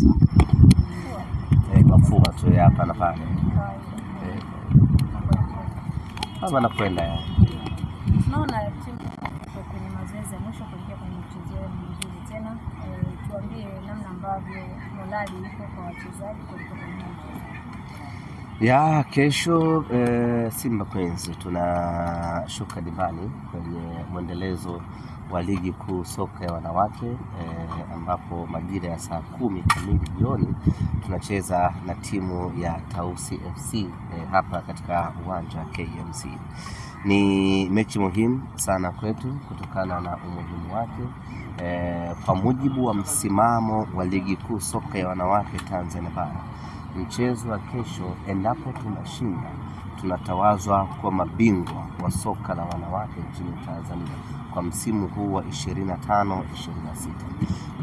kwanza? Mafua tu hapa na pale. Kama nakwenda tunaona timu kwenye mazoezi ya mwisho kuingia kwenye mchezo mzuri tena. Tuambie namna ambavyo morali iko kwa wachezaji kuelekea kwenye ya kesho. Simba Queens tunashuka dimbani kwenye mwendelezo wa ligi kuu soka ya wanawake ambapo majira ya saa 10 kamili jioni tunacheza na timu ya Tausi FC hapa katika uwanja wa KMC. Ni mechi muhimu sana kwetu kutokana na umuhimu wake. Kwa mujibu wa msimamo wa ligi kuu soka ya wanawake Tanzania bara, mchezo wa kesho endapo tunashinda tunatawazwa kwa mabingwa wa soka la wanawake nchini Tanzania kwa msimu huu wa 25-26.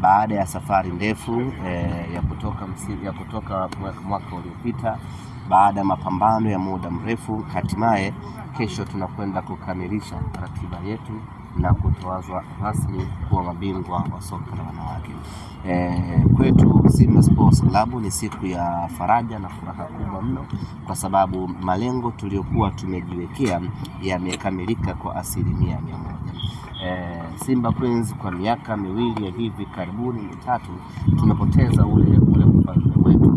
Baada ya safari ndefu ya kutoka mwaka uliopita, baada ya mapambano ya muda mrefu, hatimaye kesho tunakwenda kukamilisha ratiba yetu na kutawazwa rasmi kuwa mabingwa wa soka la wanawake. Kwetu Simba Sports Club ni siku ya faraja na furaha kubwa mno, kwa sababu malengo tuliyokuwa tumejiwekea yamekamilika kwa 100%. Simba Queens kwa miaka miwili ya hivi karibuni mitatu tumepoteza ule ufalme wetu.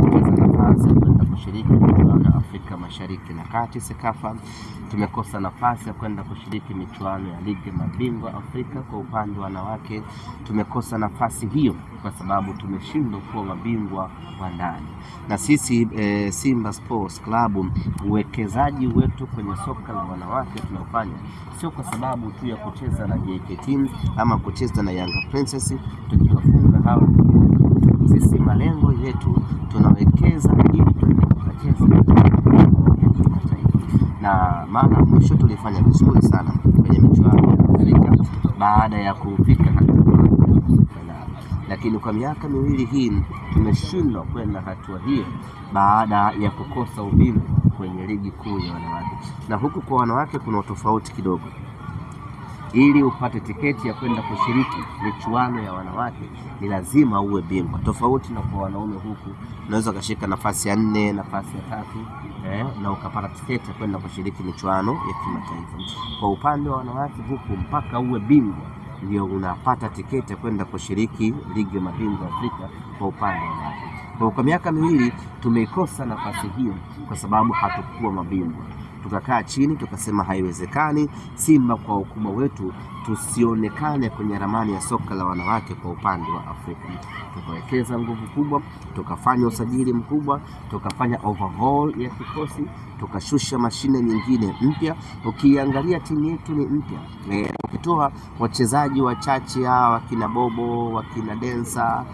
Tumepoteza nafasi ya kwenda kushiriki michuano ya Afrika Mashariki na Kati Sekafa. Tumekosa nafasi ya kwenda kushiriki michuano ya ligi mabingwa Afrika kwa upande wa wanawake. Tumekosa nafasi hiyo kwa sababu tumeshindwa kuwa mabingwa wa ndani. Na sisi Simba Sports Club, uwekezaji wetu kwenye soka la wanawake tunafanya sio kwa sababu tu ya kucheza na JKT ama kucheza na Yanga Princess tukiwafunga hawa. Sisi malengo yetu tunawekeza ili tuende kucheza na mara mwisho tulifanya vizuri sana kwenye michuano ya Afrika baada ya kufika hatua, lakini kwa miaka miwili hii tumeshindwa kwenda hatua hiyo baada ya kukosa ubingwa kwenye ligi kuu ya wanawake. Na huku kwa wanawake kuna tofauti kidogo. Ili upate tiketi ya kwenda kushiriki michuano ya wanawake ni lazima uwe bingwa. Tofauti na kwa wanaume, huku unaweza kushika nafasi ya 4, nafasi ya 3 na ukapata tiketi ya kwenda kushiriki michuano ya kimataifa. Kwa upande wa wanawake huku mpaka uwe bingwa ndio unapata tiketi ya kwenda kushiriki ligi ya mabingwa Afrika kwa upande wa wanawake. Kwa miaka miwili tumeikosa nafasi hiyo kwa sababu hatukuwa mabingwa. Tukakaa chini tukasema haiwezekani Simba kwa ukubwa wetu tusionekane kwenye ramani ya soka la wanawake kwa upande wa Afrika. Tukawekeza nguvu kubwa, tukafanya usajili mkubwa, tukafanya overhaul ya kikosi, tukashusha mashine nyingine mpya. Ukiangalia timu yetu ni mpya. Ukitoa wachezaji wachache wakina Bobo, wakina Densa,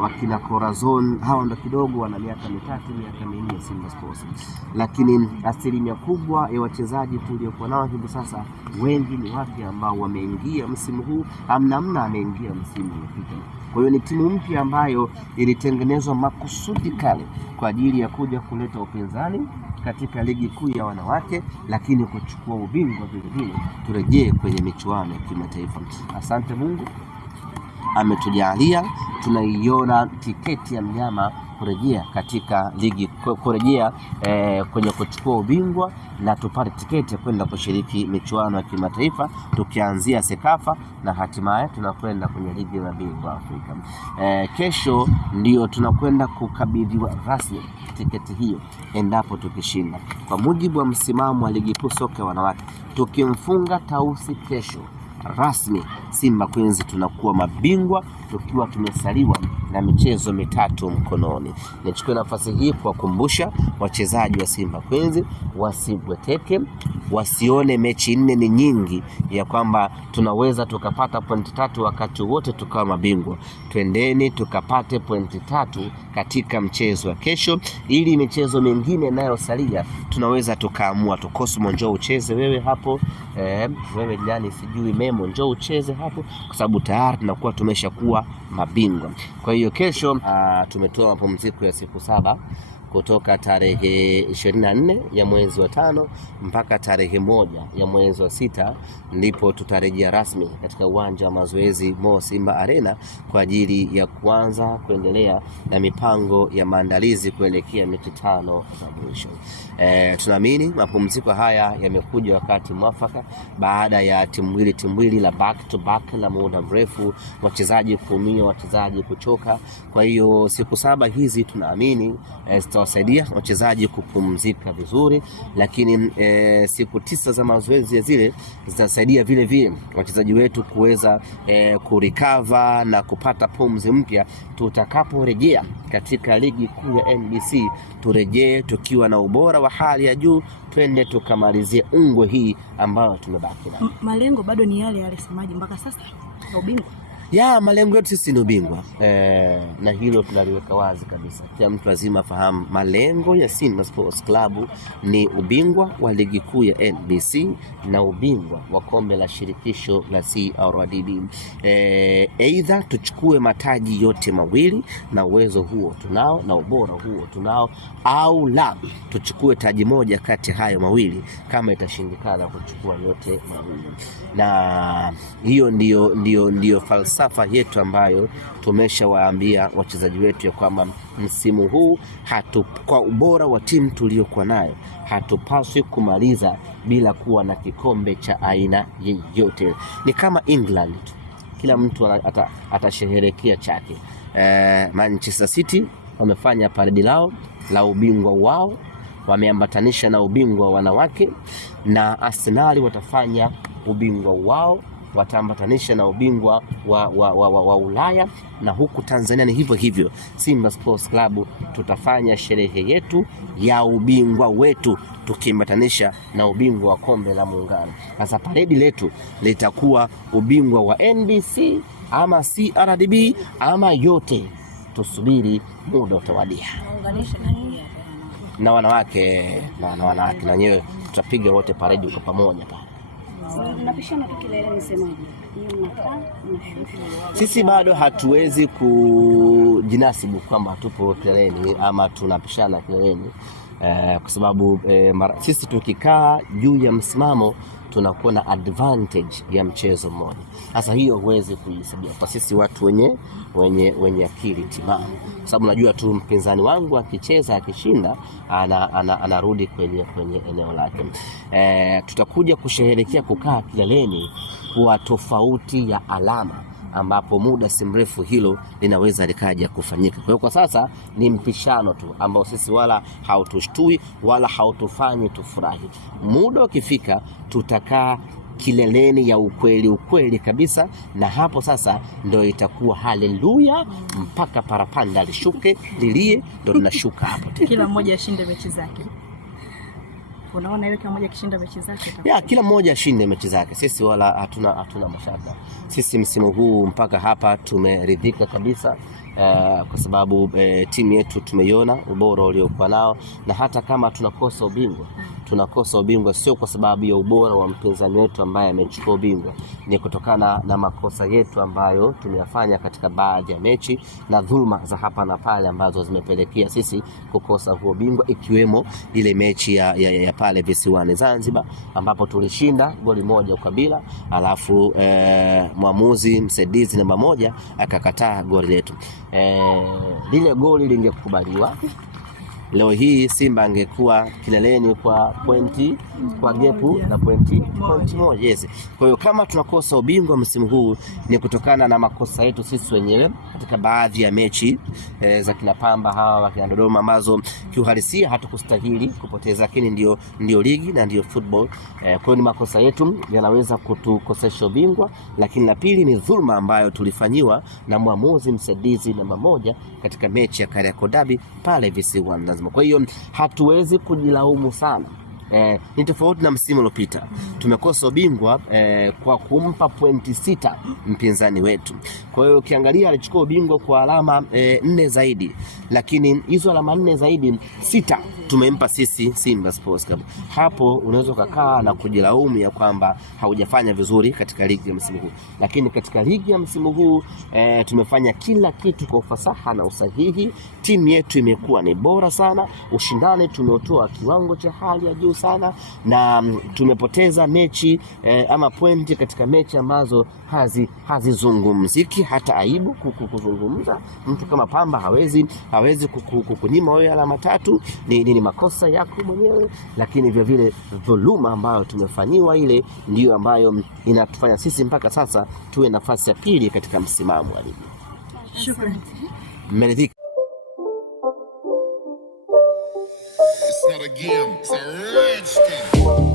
wakina Corazon, hawa ndo kidogo wana miaka 3, miaka 4 Simba Sports. Lakini asilimia kubwa ya wachezaji tuliokuwa nao hivi sasa wengi ni wapya ambao wameingia msimu huu, namna ameingia msimu uliopita. Kwa hiyo ni timu mpya ambayo ilitengenezwa makusudi kale kwa ajili ya kuja kuleta upinzani katika ligi kuu ya wanawake, lakini kuchukua ubingwa vile vile turejee kwenye michuano ya kimataifa. Asante Mungu ametujalia, tunaiona tiketi ya mnyama kurejea katika ligi, kurejea kwenye kuchukua ubingwa na tupate tiketi ya kwenda kushiriki michuano ya kimataifa, tukianzia Sekafa na hatimaye tunakwenda kwenye ligi ya mabingwa Afrika. Kesho ndio tunakwenda kukabidhiwa rasmi tiketi hiyo endapo tukishinda. Kwa mujibu wa msimamo wa ligi kuu soka ya wanawake, tukimfunga Tausi kesho rasmi, Simba Queens tunakuwa mabingwa tukiwa tumesaliwa na michezo 3 mkononi. Nichukue nafasi hii kuwakumbusha wachezaji wa Simba Queens wasibweteke, wasione mechi 4 ni nyingi ya kwamba tunaweza tukapata pointi 3 wakati wote tukawa mabingwa. Twendeni tukapate pointi 3 katika mchezo wa kesho, ili michezo mingine inayosalia tunaweza tukaamua tu. Cosmo, njoo ucheze wewe hapo, wewe jani sijui Memo, njoo ucheze hapo, kwa sababu tayari tunakuwa tumeshakuwa mabingwa. Kwa hiyo kesho tumetoa mapumziko ya siku 7 kutoka tarehe 24 ya mwezi wa 5 mpaka tarehe 1 ya mwezi wa 6 ndipo tutarejea rasmi katika uwanja wa mazoezi Mo Simba Arena kwa ajili ya kuanza kuendelea na mipango ya maandalizi kuelekea mechi 5 za mwisho. Tunaamini mapumziko haya yamekuja wakati mwafaka baada ya timu mbili la back to back la muda mrefu, wachezaji kuumia, wachezaji kuchoka. Kwa hiyo siku 7 hizi tunaamini zitawasaidia wachezaji kupumzika vizuri, lakini siku 9 za mazoezi zile zitasaidia vile vile wachezaji wetu kuweza kurecover na kupata pumzi mpya tutakaporejea katika ligi kuu ya NBC. Turejee tukiwa na ubora wa hali ya juu, twende tukamalizie ungwe hii ambayo tumebaki nayo. Malengo bado ni yale semaji mpaka sasa na ubingwa. Malengo yetu sisi ni ubingwa, na hilo tunaliweka wazi kabisa. Kila mtu lazima afahamu malengo ya Simba Sports Club ni ubingwa wa ligi kuu ya NBC na ubingwa wa kombe la shirikisho la CRDB. Aidha tuchukue mataji yote mawili, na uwezo huo tunao na ubora huo tunao, au la tuchukue taji moja kati hayo mawili kama itashindikana kuchukua yote mawili. Na hiyo ndio falsafa yetu ambayo tumeshawaambia wachezaji wetu ya kwamba msimu huu kwa ubora wa timu tuliyokuwa nayo hatupaswi kumaliza bila kuwa na kikombe cha aina yoyote. Ni kama England, kila mtu atasherehekea chake. Manchester City wamefanya paredi lao la ubingwa wao, wameambatanisha na ubingwa wa wanawake, na Arsenal watafanya ubingwa wao, wataambatanisha na ubingwa wa Ulaya, na huku Tanzania ni hivyo hivyo. Simba Sports Club tutafanya sherehe yetu ya ubingwa wetu tukiambatanisha na ubingwa wa kombe la Muungano. Sasa paredi letu litakuwa ubingwa wa NBC ama CRDB ama yote, tusubiri muda utawadia. Na wanawake na wenyewe tutapiga wote paredi kwa pamoja pale. Tunapishana tu kileleni semaji. Sisi bado hatuwezi kujinasibu kwamba tupo kileleni ama tunapishana kileleni, kwa sababu sisi tukikaa juu ya msimamo tunakuwa na advantage ya mchezo mmoja. Sasa hiyo huwezi kuisabia kwa sisi watu wenye akili timamu, kwa sababu najua tu mpinzani wangu akicheza akishinda anarudi kwenye eneo lake. Tutakuja kusherehekea kukaa kileleni kwa tofauti ya alama, ambapo muda si mrefu hilo linaweza likaja kufanyika. Kwa hiyo kwa sasa ni mpishano tu ambao sisi wala hautushtui wala hautufanyi tufurahi. Muda ukifika tutakaa kileleni ya ukweli kabisa, na hapo sasa ndio itakuwa haleluya mpaka parapanda lishuke lilie, ndio tunashuka hapo tena. Kila mmoja ashinde mechi zake. Unaona ile kila mmoja kishinda mechi zake. Kila mmoja ashinde mechi zake. Sisi wala hatuna mashaka. Sisi msimu huu mpaka hapa tumeridhika kabisa, kwa sababu timu yetu tumeiona ubora uliokuwa nao, na hata kama tunakosa ubingwa sio kwa sababu ya ubora wa mpinzani wetu ambaye amechukua ubingwa, ni kutokana na makosa yetu ambayo tumeyafanya katika baadhi ya mechi na dhulma za hapa na pale ambazo zimepelekea sisi kukosa huo ubingwa, ikiwemo ile mechi ya pale visiwani Zanzibar ambapo tulishinda goli 1 ukabila, alafu mwamuzi msaidizi namba 1 akakataa goli letu. Lile goli lingekubaliwa, leo hii Simba angekuwa kileleni kwa pointi, kwa gepu na pointi moja. Yes. Kwa hiyo kama tunakosa ubingwa msimu huu ni kutokana na makosa yetu sisi wenyewe katika baadhi ya mechi za kina Pamba hawa wa kina Dodoma ambazo kiuhalisia hatukustahili kupoteza, lakini ndio ligi na ndio football. Kwa hiyo ni makosa yetu yanaweza kutukosesha ubingwa, lakini la pili ni dhulma ambayo tulifanyiwa na mwamuzi msaidizi namba 1 katika mechi ya Kariakoo Derby pale visiwani Zanzibar. Kwa hiyo hatuwezi kujilaumu sana ni tofauti na msimu uliopita. Tumekosa ubingwa kwa kumpa pointi 6 mpinzani wetu. Kwa hiyo ukiangalia alichukua ubingwa kwa alama 4 zaidi, lakini hizo alama 4 zaidi 6 tumempa sisi Simba Sports Club. Hapo unaweza kukaa na kujilaumu ya kwamba haujafanya vizuri katika ligi ya msimu huu, lakini katika ligi ya msimu huu tumefanya kila kitu kwa ufasaha na usahihi. Timu yetu imekuwa ni bora sana, ushindani tumeutoa kiwango cha hali ya juu sana, na tumepoteza mechi ama pointi katika mechi ambazo hazizungumziki, hata aibu kuzungumza. Mtu kama Pamba hawezi kukunyima wewe alama 3, ni makosa yako mwenyewe, lakini vile vile dhuluma ambayo tumefanyiwa ile ndio ambayo inatufanya sisi mpaka sasa tuwe nafasi ya pili katika msimamo wa ligi. Shukrani. Mmeridhika? It's not a game, it's a rich thing.